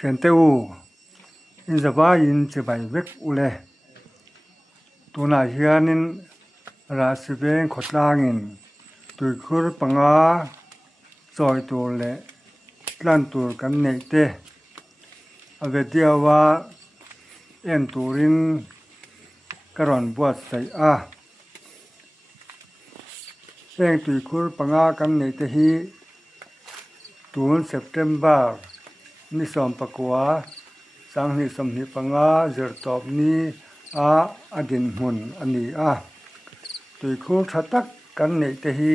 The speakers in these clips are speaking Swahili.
thiền teu in zaba in chebai vek ule tuna hianin ra sibeng khotlangin tuikhur panga choi tur le tlan tur kan nei te avediawa en turin karon buat sai a eng tuikhur panga kan nei te hi tun September ni som pakwa sang ni som ni panga zertop ni a adin hun ani a tuikhur thatak kan nei te hi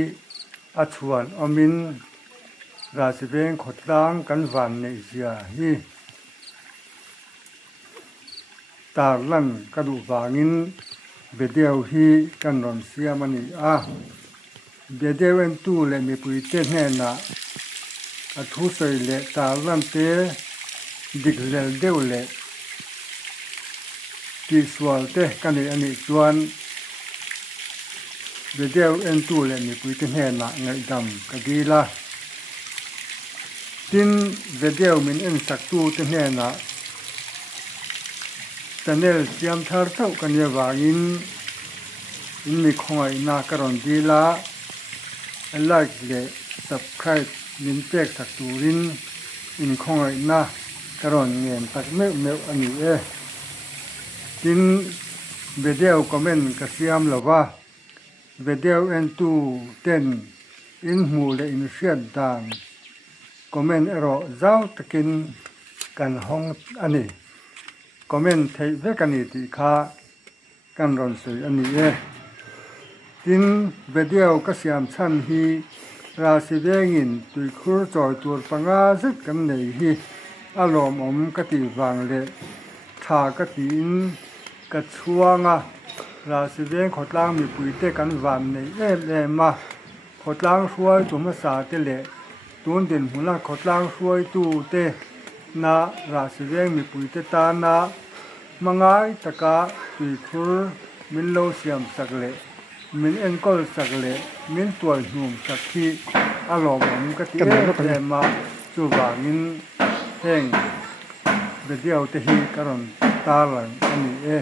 a chuan omin ra sibeng khotlang kan van nei zia hi tarlan kadu wangin bedeu hi kan ron siam ani a bedeu en tu le mi puite hna a thu sei le tarlan te diklel deu le ti swal te kan ani chuan bedeu en tu le mi puite hna ngai dam kadila tin bedeu min en sak tu te hna channel siam thar thau kan ya wangin in mi khongai na karon dila like le subscribe min pek sak turin in khongai na karon ngen tak me ani e tin video comment ka siam lawa video en tu ten in mu le in share dan comment ero zau takin kan hong ani comment thei vekani ti kha kan ron sei ani e tin video ka siam chan hi ra sibengin tuikhur choi tur panga zet kan nei hi alom om ka ti wang le tha ka tin ka chuanga ra sibeng khotlang mi puite kan van nei ma khotlang hruai tu ma sa te le tun din huna khotlang hruai tu te na ra sibeng mi puite ta na mangai taka tuikhur min lo siam sakle min enkol sakle min tual hnum sakhi alom om ka ti ma chu wangin heng video te hi karon talang ani e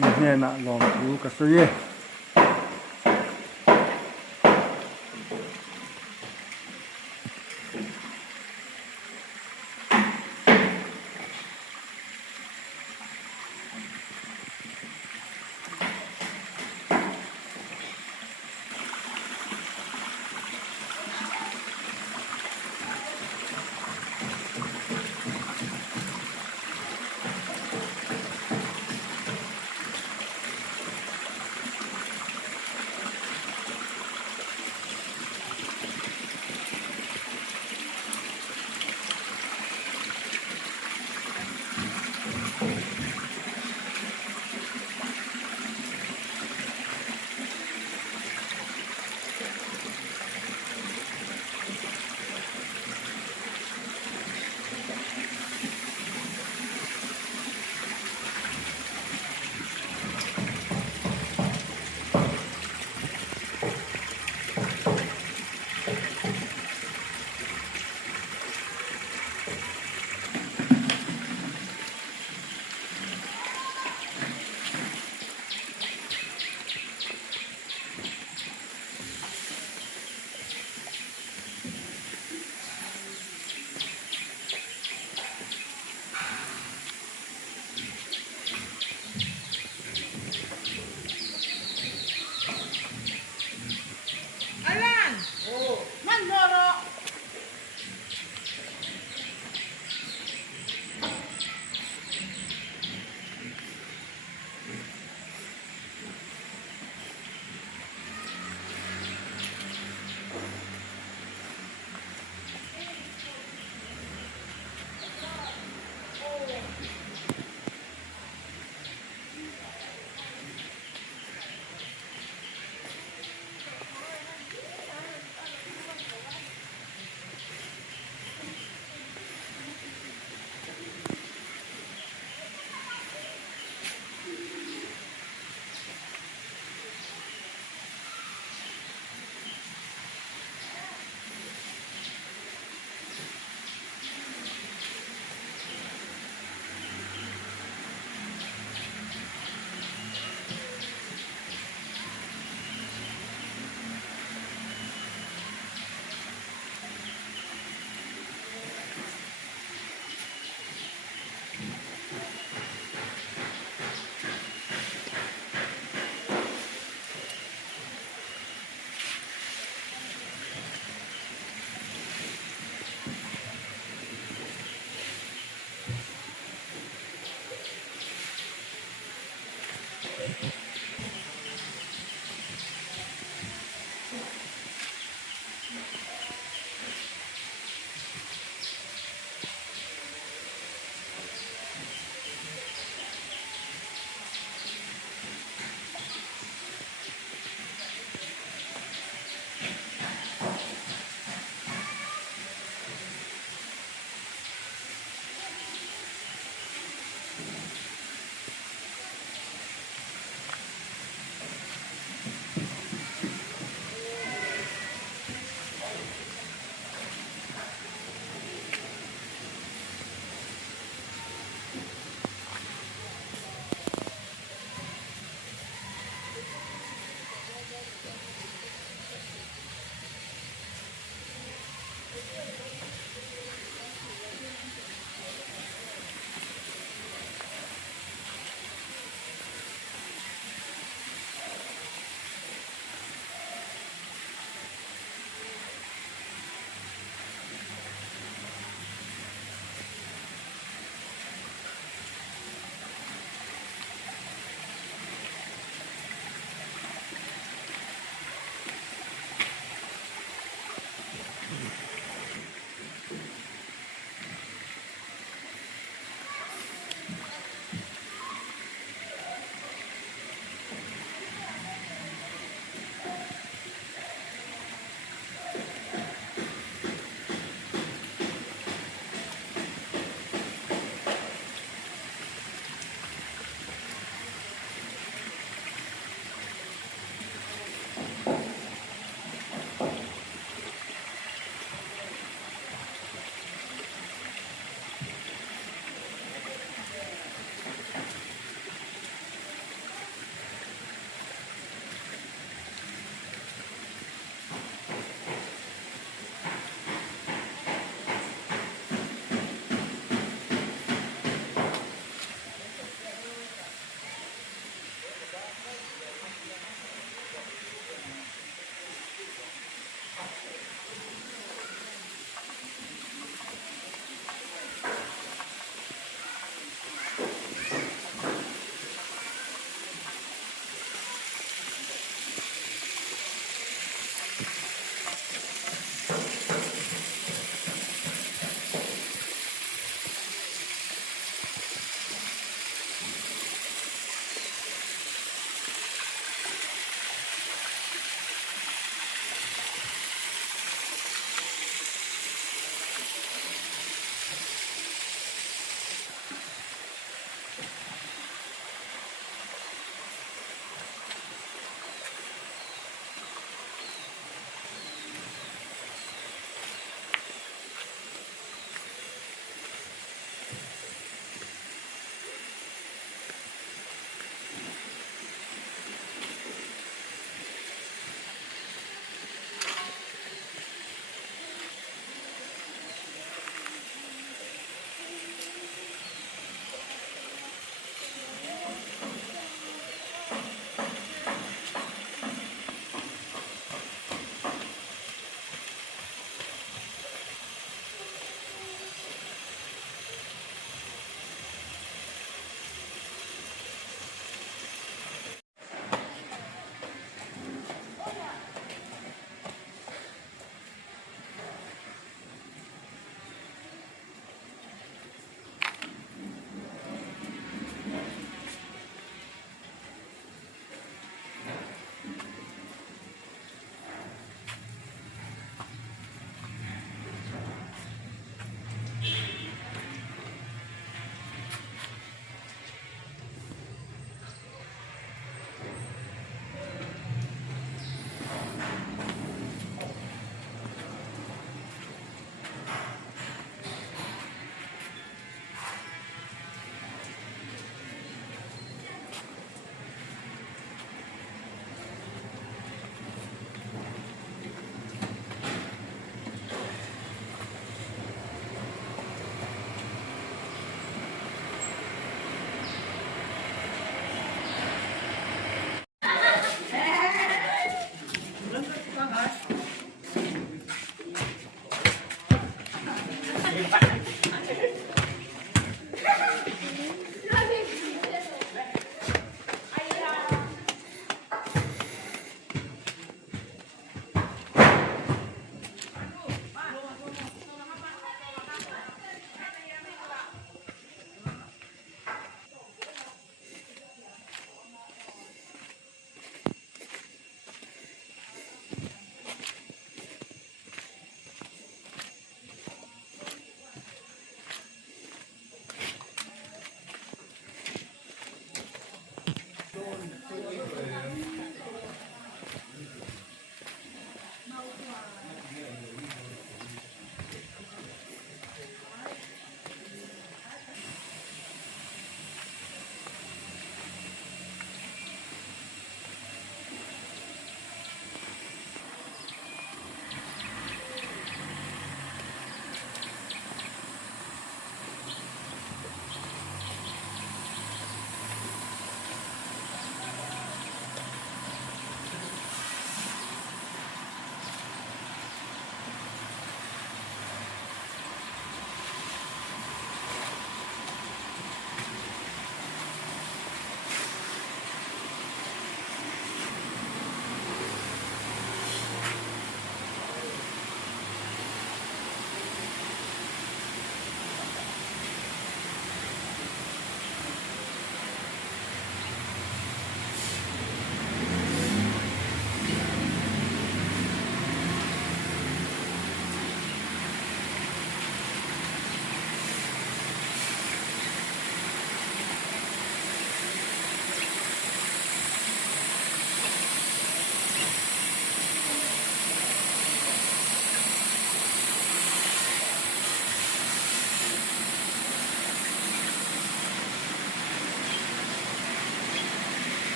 ni hena lom thu ka soye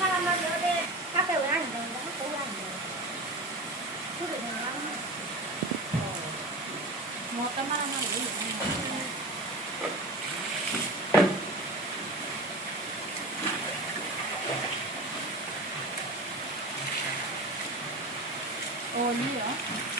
하나만 더 돼. 카페 왜 안 되는 거야? 또왜 안 돼? 그래, 내가 뭐 어떤 말 하나 왜 어디요?